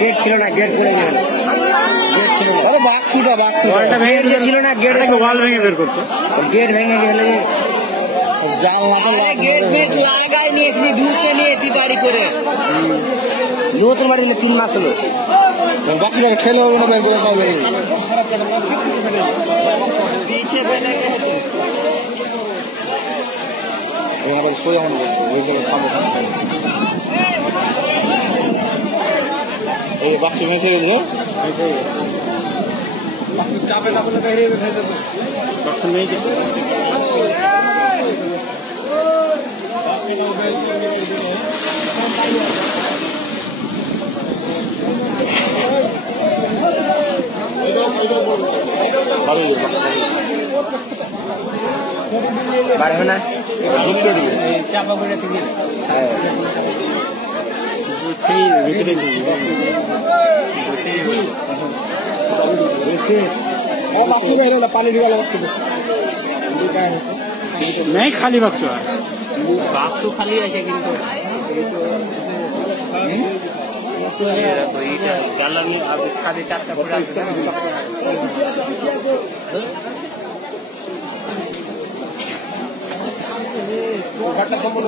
Gate ছিল না, gate করে গেল। गेट ছিল না, আরে বাক্সটা ভেঙে ছিল না, गेट থেকে ওয়াল ভেঙে বের করতে। गेट ভেঙে গেলে জাল না তো गेट লাগাই নিয়ে এখানে ঢুকে নিয়ে এটি গাড়ি করে লোতের বাড়ি 3 মাস হলো। বাক্সটা ঠেলে হবে না, বের করে পাবে पीछे बैठे गए यहाँ पर सोया हम ये बक्स में से जो ऐसे चापे ना बोले पहले भेज दो बक्स में ही बार होना चापा করে থেকে হ্যাঁ সেই ভিতরে দিয়ে और बाक्स में ना पानी वाला बाक्स नहीं खाली बाक्स खाली আছে কিন্তু গালামি আগে 4.5টা করে আছে ঘাটটা সম্পূর্ণ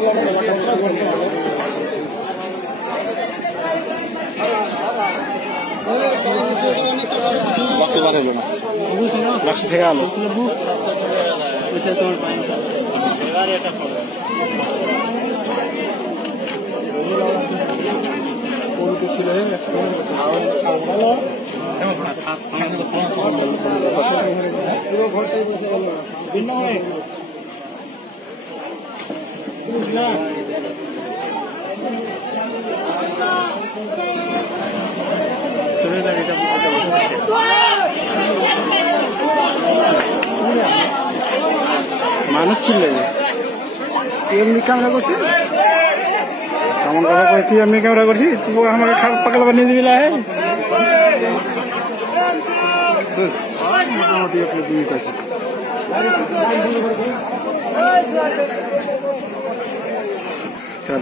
বাক্স বার হলো না, বাক্স থেকে আলো মানুষ ছিল তুই এমনি ক্যামেরা করছিস, কেমন কথা করে তুই এমনি ক্যামেরা করছিস, তুই আমাকে খারাপ পাগল বানিয়ে দিবি না। মোটামুটি আপনি জীবিত আছে চল।